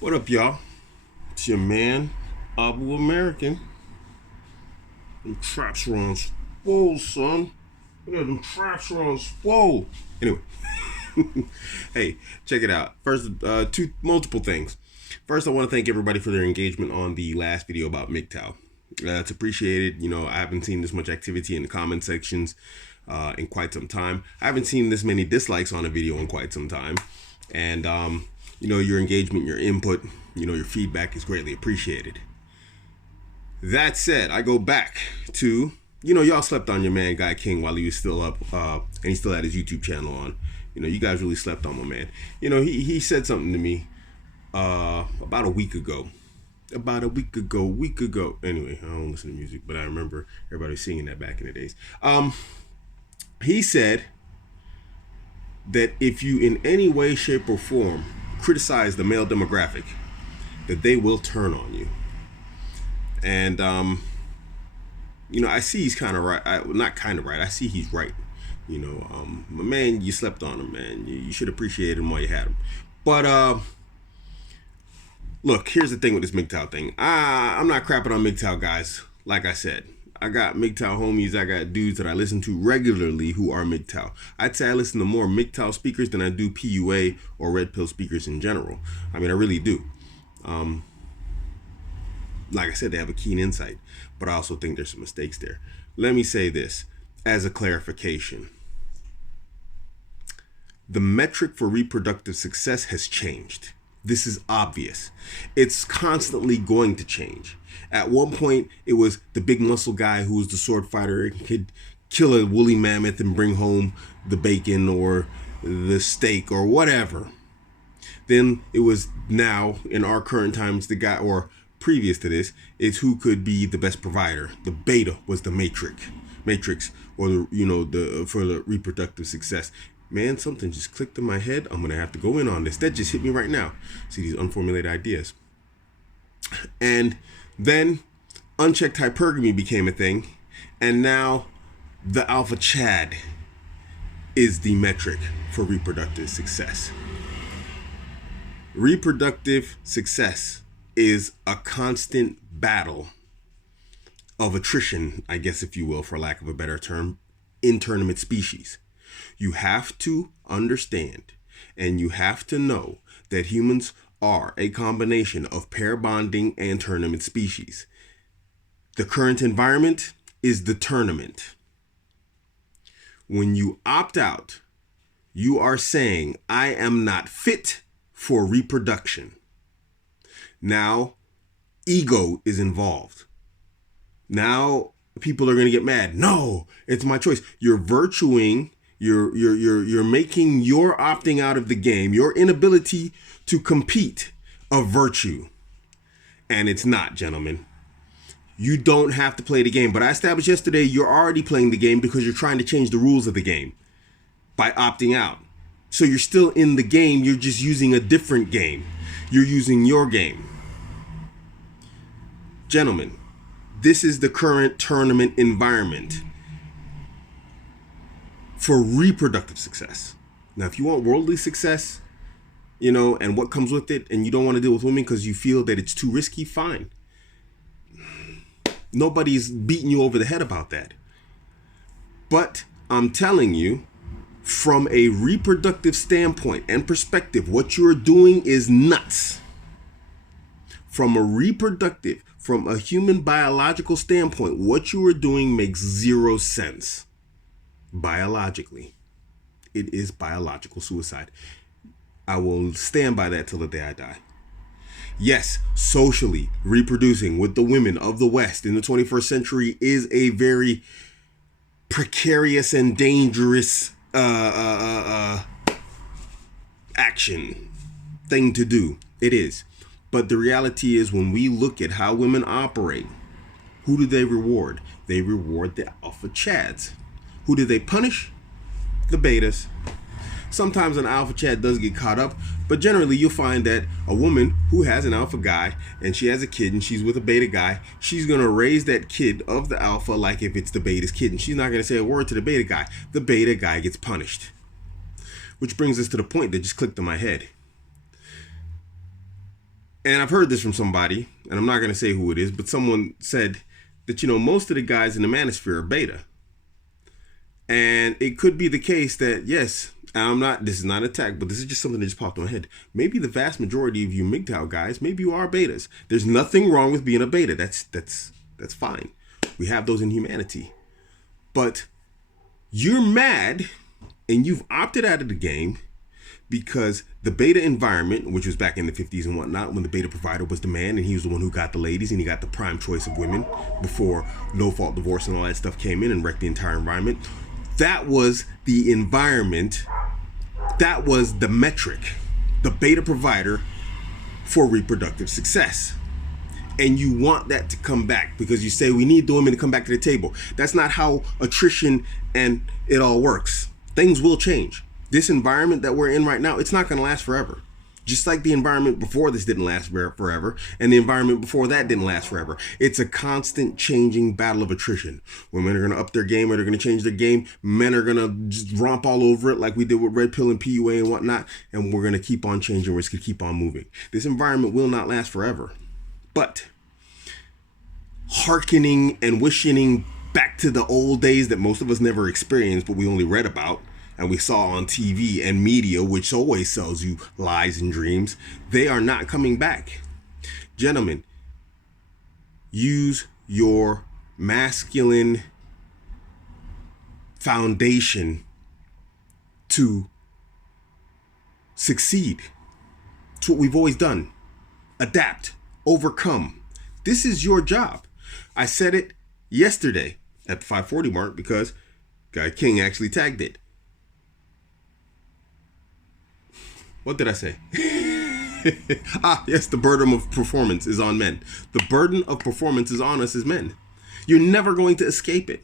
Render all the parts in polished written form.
What up, y'all? It's your man, Abuamerican. Them traps are on swole, son. Look at them traps are on swole. Anyway, hey, check it out. First, multiple things. First, I want to thank everybody for their engagement on the last video about Mgtow. It's appreciated. I haven't seen this much activity in the comment sections in quite some time. I haven't seen this many dislikes on a video in quite some time. And, your engagement, your input, your feedback is greatly appreciated. That said, I go back to, y'all slept on your man, Guy King, while he was still up, and he still had his YouTube channel on. You guys really slept on my man. He said something to me about a week ago. Week ago. Anyway, I don't listen to music, but I remember everybody singing that back in the days. He said that if you in any way, shape, or form criticize the male demographic, that they will turn on you. And, I see he's kind of right. Not kind of right. I see he's right. My man, you slept on him, man. You should appreciate him while you had him. But, look, here's the thing with this Mgtow thing. I'm not crapping on Mgtow guys. Like I said, I got Mgtow homies. I got dudes that I listen to regularly who are Mgtow. I'd say I listen to more Mgtow speakers than I do PUA or Red Pill speakers in general. I mean, I really do. Like I said, they have a keen insight, but I also think there's some mistakes there. Let me say this as a clarification. The metric for reproductive success has changed. This is obvious. It's constantly going to change. At one point, it was the big muscle guy who was the sword fighter and could kill a woolly mammoth and bring home the bacon or the steak or whatever. Then it was now, in our current times, the guy, or previous to this, is who could be the best provider. The beta was the matrix, or for the reproductive success. Man, something just clicked in my head. I'm gonna have to go in on this. That just hit me right now. See these unformulated ideas. And then unchecked hypergamy became a thing, and now the alpha chad is the metric for reproductive success. Reproductive success is a constant battle of attrition, I guess, if you will, for lack of a better term, in tournament species. You have to understand and you have to know that humans are a combination of pair bonding and tournament species. The current environment is the tournament. When you opt out, you are saying, I am not fit for reproduction. Now, ego is involved. Now, people are going to get mad. No, it's my choice. You're virtuing. You're making your opting out of the game, your inability to compete, a virtue. And it's not, gentlemen. You don't have to play the game. But I established yesterday you're already playing the game because you're trying to change the rules of the game by opting out. So you're still in the game. You're just using a different game. You're using your game. Gentlemen, this is the current tournament environment for reproductive success. Now, if you want worldly success, and what comes with it, and you don't want to deal with women because you feel that it's too risky, fine. Nobody's beating you over the head about that. But I'm telling you, from a reproductive standpoint and perspective, what you're doing is nuts. From a human biological standpoint, what you are doing makes zero sense. Biologically, it is biological suicide. I will stand by that till the day I die. Yes, socially, reproducing with the women of the West in the 21st century is a very precarious and dangerous action thing to do. It is. But the reality is, when we look at how women operate, who do they reward? They reward the alpha chads. Who do they punish? The betas. Sometimes an alpha chad does get caught up, but generally you'll find that a woman who has an alpha guy and she has a kid and she's with a beta guy, she's going to raise that kid of the alpha like if it's the beta's kid, and she's not going to say a word to the beta guy. The beta guy gets punished. Which brings us to the point that just clicked in my head. And I've heard this from somebody, and I'm not going to say who it is, but someone said that, most of the guys in the manosphere are beta. And it could be the case that, yes, this is not an attack, but this is just something that just popped in my head. Maybe the vast majority of you Mgtow guys, maybe you are betas. There's nothing wrong with being a beta. That's fine. We have those in humanity. But you're mad and you've opted out of the game because the beta environment, which was back in the 50s and whatnot, when the beta provider was the man and he was the one who got the ladies and he got the prime choice of women before no-fault divorce and all that stuff came in and wrecked the entire environment. That was the environment. That was the metric, the beta provider for reproductive success. And you want that to come back because you say we need the women to come back to the table. That's not how attrition and it all works. Things will change. This environment that we're in right now, it's not going to last forever. Just like the environment before this didn't last forever, and the environment before that didn't last forever. It's a constant changing battle of attrition. Women are going to up their game or they're going to change their game. Men are going to just romp all over it like we did with Red Pill and PUA and whatnot. And we're going to keep on changing. We're just going to keep on moving. This environment will not last forever. But hearkening and wishing back to the old days that most of us never experienced, but we only read about, and we saw on TV and media, which always sells you lies and dreams, they are not coming back. Gentlemen, use your masculine foundation to succeed. It's what we've always done. Adapt, overcome. This is your job. I said it yesterday at the 540 mark because Guy King actually tagged it. What did I say? Yes, the burden of performance is on men. The burden of performance is on us as men. You're never going to escape it.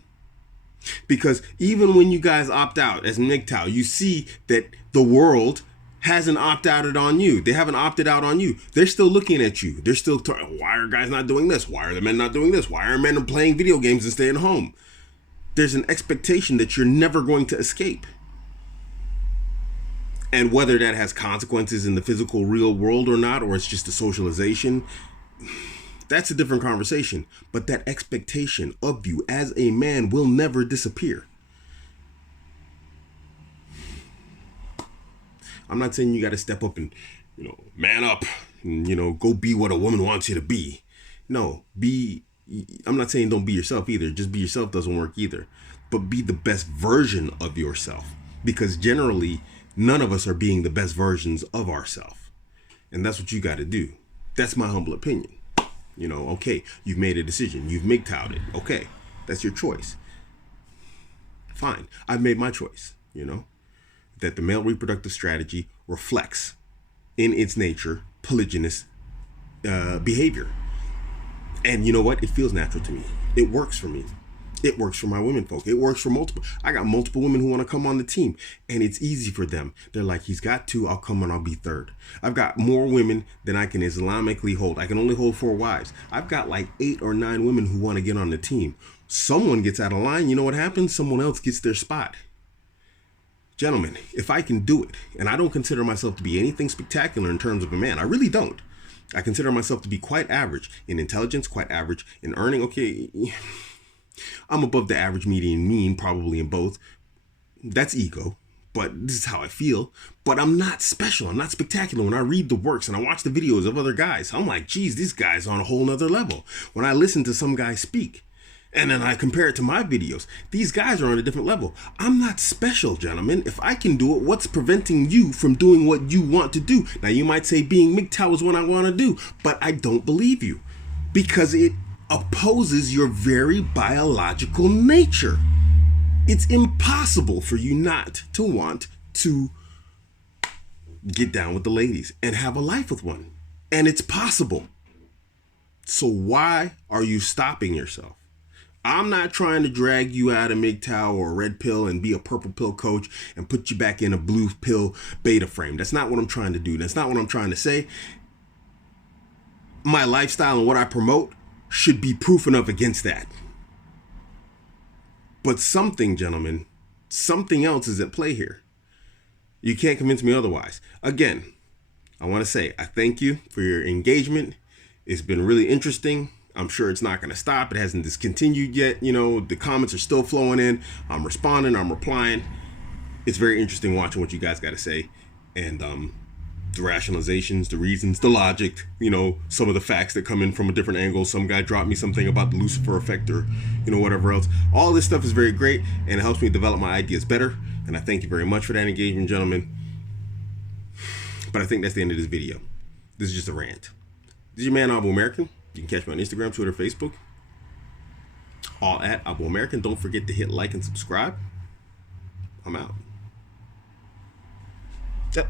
Because even when you guys opt out as Mgtow, you see that the world hasn't opted out on you. They haven't opted out on you. They're still looking at you. They're still talking, why are guys not doing this? Why are the men not doing this? Why are men playing video games and staying home? There's an expectation that you're never going to escape. And whether that has consequences in the physical real world or not, or it's just a socialization, that's a different conversation. But that expectation of you as a man will never disappear. I'm not saying you got to step up and, man up and, go be what a woman wants you to be. No, I'm not saying don't be yourself either. Just be yourself doesn't work either. But be the best version of yourself. Because generally, none of us are being the best versions of ourselves. And that's what you got to do. That's my humble opinion. Okay, you've made a decision. You've Mgtowed it. Okay, that's your choice. Fine. I've made my choice, that the male reproductive strategy reflects in its nature polygynous behavior. And you know what? It feels natural to me. It works for me. It works for my women folk. It works for multiple. I got multiple women who want to come on the team, and it's easy for them. They're like, he's got two, I'll come and I'll be third. I've got more women than I can Islamically hold. I can only hold 4 wives. I've got like 8 or 9 women who want to get on the team. Someone gets out of line. You know what happens? Someone else gets their spot. Gentlemen, if I can do it, and I don't consider myself to be anything spectacular in terms of a man, I really don't. I consider myself to be quite average in intelligence, quite average in earning. Okay, I'm above the average, median, mean, probably in both. That's ego, but this is how I feel. But I'm not special. I'm not spectacular. When I read the works and I watch the videos of other guys, I'm like, geez, this guy's on a whole nother level. When I listen to some guy speak, and then I compare it to my videos, these guys are on a different level. I'm not special, gentlemen. If I can do it, what's preventing you from doing what you want to do? Now, you might say being Mgtow is what I want to do, but I don't believe you because it opposes your very biological nature. It's impossible for you not to want to get down with the ladies and have a life with one. And it's possible. So why are you stopping yourself? I'm not trying to drag you out of Mgtow or red pill and be a purple pill coach and put you back in a blue pill beta frame. That's not what I'm trying to do. That's not what I'm trying to say. My lifestyle and what I promote should be proof enough against that. But something, gentlemen, something else is at play here. You can't convince me otherwise. Again, I want to say I thank you for your engagement. It's been really interesting. I'm sure it's not going to stop. It hasn't discontinued yet. You know, the comments are still flowing in. I'm responding. I'm replying. It's very interesting watching what you guys got to say. And the rationalizations, the reasons, the logic, you know, some of the facts that come in from a different angle. Some guy dropped me something about the Lucifer effect or, you know, whatever else. All this stuff is very great and it helps me develop my ideas better. And I thank you very much for that engagement, gentlemen. But I think that's the end of this video. This is just a rant. This is your man, Abuamerican. You can catch me on Instagram, Twitter, Facebook. All at Abuamerican. Don't forget to hit like and subscribe. I'm out. Yep.